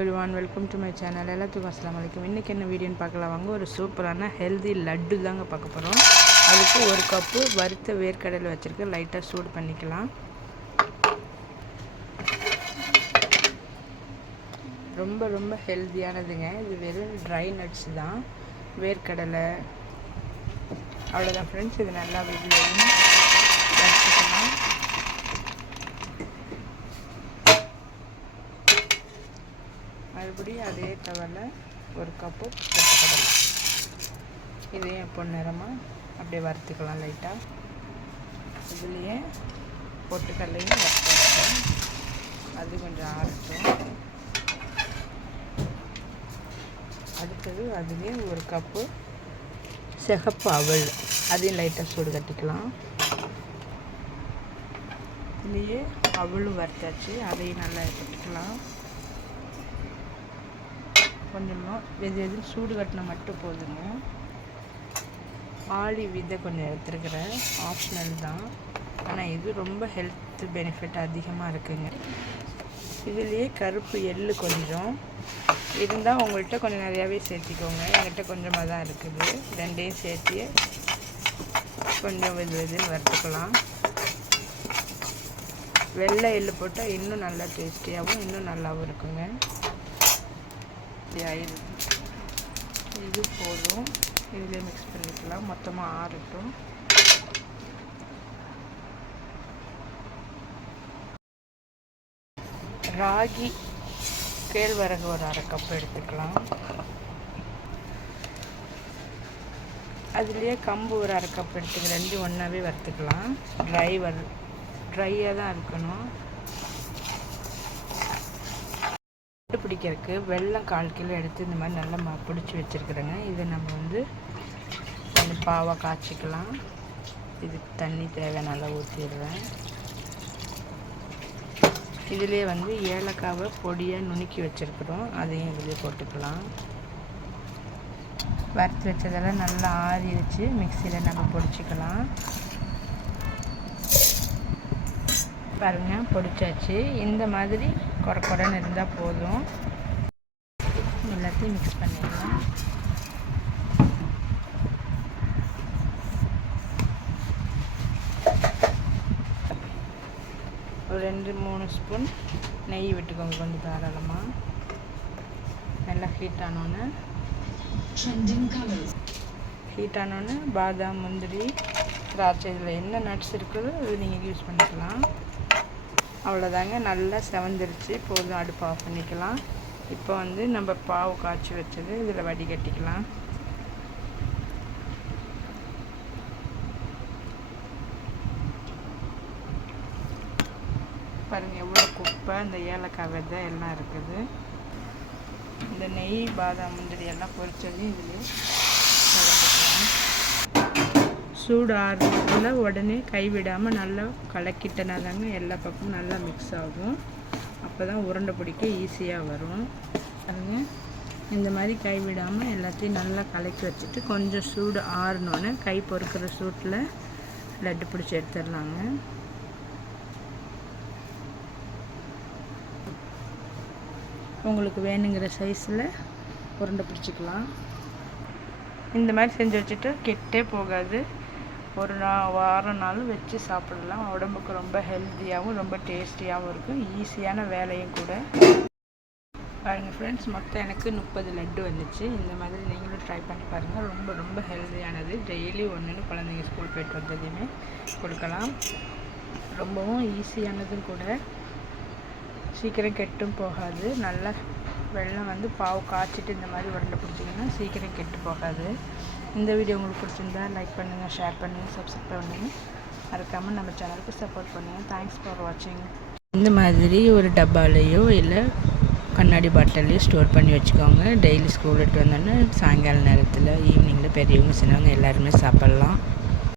Everyone welcome to my channel எல்லாத்துக்கும் அஸ்லாம் வலைக்கும் இன்றைக்கி என்ன வீடியோன்னு பார்க்கலாம். வாங்க ஒரு சூப்பரான ஹெல்தி லட்டு தாங்க பார்க்க போகிறோம் அதுக்கு ஒரு கப்பு வறுத்த வேர்க்கடலை வச்சுருக்கு. லைட்டாக சூடு பண்ணிக்கலாம். ரொம்ப ரொம்ப ஹெல்த்தியானதுங்க இது வெறும் ட்ரை நட்ஸ் தான். வேர்க்கடலை. அவ்வளோதான் ஃப்ரெண்ட்ஸ் இது நல்லா வீட்லேயும் வறுத்துக்கலாம் மறுபடியும் அதே தவறில் ஒரு கப்பு பொட்டுக்கடலை இதையும் பொன்னிறமாக அப்படியே வறுத்துக்கலாம் லைட்டாக இதுலேயே பொட்டுக்கடலையும் வறுத்து அது கொஞ்சம் ஆறட்டும். அடுத்தது அதுலேயே ஒரு கப்பு சிகப்பு அவள் அதையும் லைட்டாக சூடு கட்டிக்கலாம். இதுலேயே அவளும் வறுத்தாச்சு. அதையும் நல்லா கட்டிக்கலாம் கொஞ்சமாக வெது வெது சூடு கட்டினா மட்டும் போதுங்க. ஆளி விதை கொஞ்சம் எடுத்துருக்குறேன் ஆப்ஷனல் தான். ஆனால் இது ரொம்ப ஹெல்த் பெனிஃபிட் அதிகமாக இருக்குங்க. இதுலேயே கருப்பு எள்ளு கொஞ்சம். இருந்தால் உங்கள்கிட்ட கொஞ்சம் நிறையாவே சேர்த்திக்கோங்க. என்கிட்ட கொஞ்சமாக தான் இருக்குது. ரெண்டையும் சேர்த்து கொஞ்சம் வெது வெதுன்னு வறுத்துக்கலாம். வெள்ளை எள்ளு போட்டால் இன்னும் நல்லா டேஸ்டியாகவும் இன்னும் நல்லாவும் இருக்குங்க. ஆயிடுது இது போதும். இதில் மிக்ஸ் பண்ணிக்கலாம். மொத்தமாக ஆறட்டும். ராகி கேழ்வரகு ஒரு அரை கப் எடுத்துக்கலாம். அதுலேயே கம்பு ஒரு அரை கப் எடுத்துக்க ரெண்டு ஒன்றாவே வறுத்துக்கலாம். ட்ரை வர் ட்ரையாக தான் இருக்கணும். பிடிக்கிறதுக்கு வெள்ளம் கால் கிலோ எடுத்து இந்த மாதிரி நல்லா பிடிச்சி வச்சுருக்குறேங்க. இதை நம்ம வந்து அந்த பாவை காய்ச்சிக்கலாம். இது தண்ணி தேவை நல்லா ஊற்றிடுவேன் இதிலே வந்து ஏலக்காவை பொடியாக நுணுக்கி வச்சுருக்குறோம். அதையும் இதிலே போட்டுக்கலாம். வறுத்து வச்சதெல்லாம் நல்லா ஆறி வச்சு மிக்சியில் நம்ம பொடிச்சிக்கலாம். பாருங்கள் பொடிச்சாச்சு. இந்த மாதிரி குறை குறைன்னு இருந்தால் போதும். எல்லாத்தையும் மிக்ஸ் பண்ணிடலாம். ஒரு ரெண்டு மூணு ஸ்பூன் நெய் விட்டுக்கோங்க கொஞ்சம் தாராளமாக நல்லா ஹீட் ஆனோன்னு ஹீட் ஆனோன்னு பாதாம் முந்திரி திராட்சை இதில் என்ன நட்ஸ் இருக்குதோ அது நீங்கள் யூஸ் பண்ணிக்கலாம். அவ்வளோதாங்க. நல்லா செவந்துருச்சு. போதும் அடுப்பு ஆஃப் பண்ணிக்கலாம். இப்போ வந்து நம்ம பாவு காய்ச்சி வச்சது இதில் வடிகட்டிக்கலாம். பாருங்கள் எவ்வளோ குப்பை. இந்த ஏலக்காய் விதை எல்லாம் இருக்குது. இந்த நெய் பாதாம் முந்திரி எல்லாம் பொரிச்சது இதில் சூடு ஆறுறதுக்குள்ள உடனே கைவிடாமல் நல்லா கலக்கிட்டனா தாங்க எல்லா பக்கமும் நல்லா மிக்ஸ் ஆகும். அப்போ தான் உருண்டை பிடிக்க ஈஸியாக வரும். பாருங்க. இந்த மாதிரி கைவிடாமல் எல்லாத்தையும் நல்லா கலக்கி வச்சுட்டு கொஞ்சம் சூடு ஆறினோன்னே கை பொறுக்கிற சூட்டில் லட்டு பிடிச்சி எடுத்துடலாங்க. உங்களுக்கு வேணுங்கிற சைஸில் உருண்டை பிடிச்சிக்கலாம். இந்த மாதிரி செஞ்சு வச்சுட்டு கெட்டே போகாது. ஒரு நா வாரம் நாள் வச்சு சாப்பிடலாம். உடம்புக்கு ரொம்ப ஹெல்த்தியாகவும் ரொம்ப டேஸ்டியாகவும் இருக்கும் ஈஸியான வேலையும் கூட. பாருங்கள் ஃப்ரெண்ட்ஸ் மொத்தம் எனக்கு முப்பது லட்டு வந்துச்சு. இந்த மாதிரி நீங்களும் ட்ரை பண்ணி பாருங்கள் ரொம்ப ரொம்ப ஹெல்த்தியானது டெய்லி ஒன்றுன்னு குழந்தைங்க ஸ்கூல் போய்ட்டு வந்ததையுமே கொடுக்கலாம். ரொம்பவும் ஈஸியானதும் கூட. சீக்கிரம் கெட்டும் போகாது. நல்லா வெள்ளம் வந்து பாவு காய்ச்சிட்டு இந்த மாதிரி உருண்டை பிடிச்சிங்கன்னா சீக்கிரம் கெட்டு போகாது. இந்த வீடியோ உங்களுக்கு பிடிச்சிருந்தா லைக் பண்ணுங்கள் ஷேர் பண்ணுங்கள் சப்ஸ்கிரைப் பண்ணுங்கள் மறக்காமல் நம்ம சேனலுக்கு சப்போர்ட் பண்ணுங்கள் தேங்க்ஸ் ஃபார் வாட்சிங் இந்த மாதிரி ஒரு டப்பாலேயோ இல்லை கண்ணாடி பாட்டிலையும் ஸ்டோர் பண்ணி வச்சுக்கோங்க. டெய்லி ஸ்கூல் விட்டு வந்தோன்னே சாயங்கால நேரத்தில் ஈவினிங்கில் பெரியவங்க சின்னவங்க எல்லாருமே சாப்பிட்லாம்.